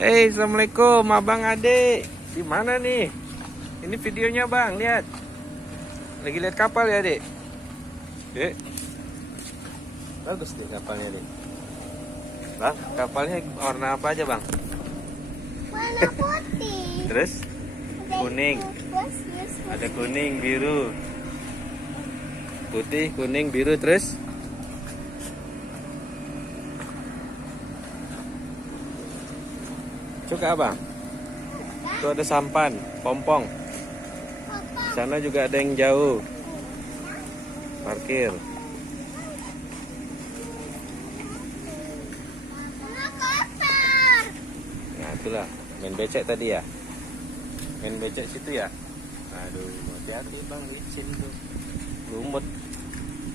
Hey, assalamualaikum, abang adik. Di mana nih? Ini videonya bang, lihat. Lagi lihat kapal ya adik. Dek, bagus deh kapalnya dek. Bang, kapalnya warna apa aja bang? Warna putih. Terus kuning. Ada kuning, biru, putih, kuning, biru, terus suka abang? Itu ada sampan, pompong. Sana juga ada yang jauh. Parkir. Nah itulah, main becek tadi ya. Main becek situ ya. Aduh, hati-hati bang, licin tuh. Lumut.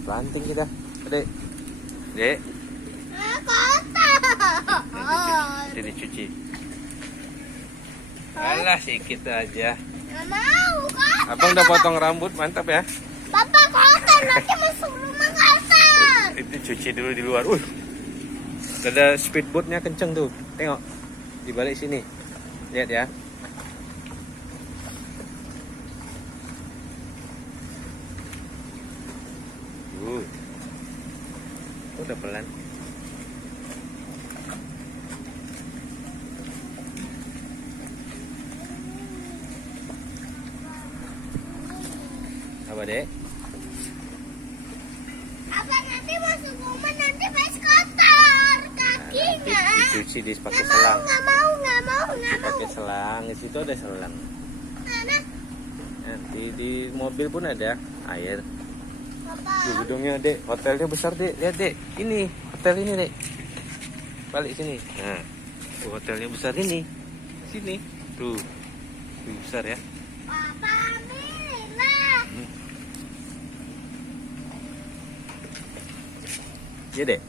Planting kita. Dek. Dek. Jadi cuci. Alah, sedikit aja. Nggak mau, kotor. Abang udah potong rambut, mantap ya. Bapak kotor, nanti masuk rumah kotor. Itu cuci dulu di luar. Ada speedboatnya kenceng tuh. Tengok. Di balik sini. Lihat ya. Udah pelan. Apa dek? Apa nanti masuk rumah nanti pas kotor kakinya. Dicuci pakai selang. Nggak mau. Pakai selang. Di situ ada selang. Mana? Nanti di mobil pun ada air. Bapak. Di gedungnya dek, hotelnya besar dek. Lihat dek, ini hotel ini dek. Balik sini. Nah, hotelnya besar ini. Sini, tuh besar ya. Bapak ambilin lah. Iya dek.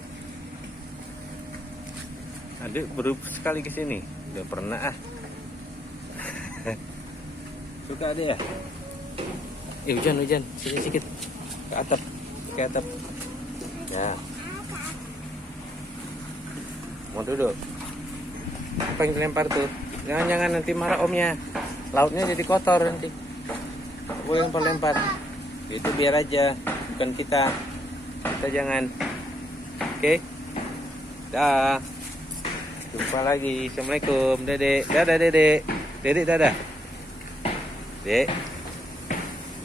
Adik baru sekali ke sini. Udah pernah ah. Suka adik ya? Hujan. Sini sedikit. Ke atap. Ya. Mau duduk. Apa yang dilempar tuh? Jangan nanti marah omnya. Lautnya jadi kotor nanti. Nggak boleh lempar-lempar. Itu biar aja, bukan kita. Kita jangan. Oke. Dah. Jumpa lagi. Assalamualaikum, Dedek. Dadah, Dedek. Dedek, dadah. Dek.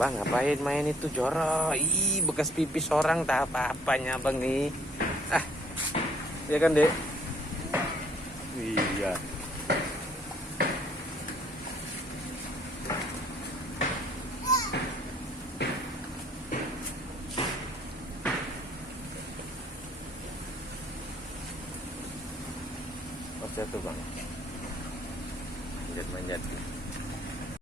Bang, ngapain main itu jorok? Ih, bekas pipis orang tak apa-apanya bang nih. Ah, iya kan dek? Iya. Oh, jatuh bang. Manjat.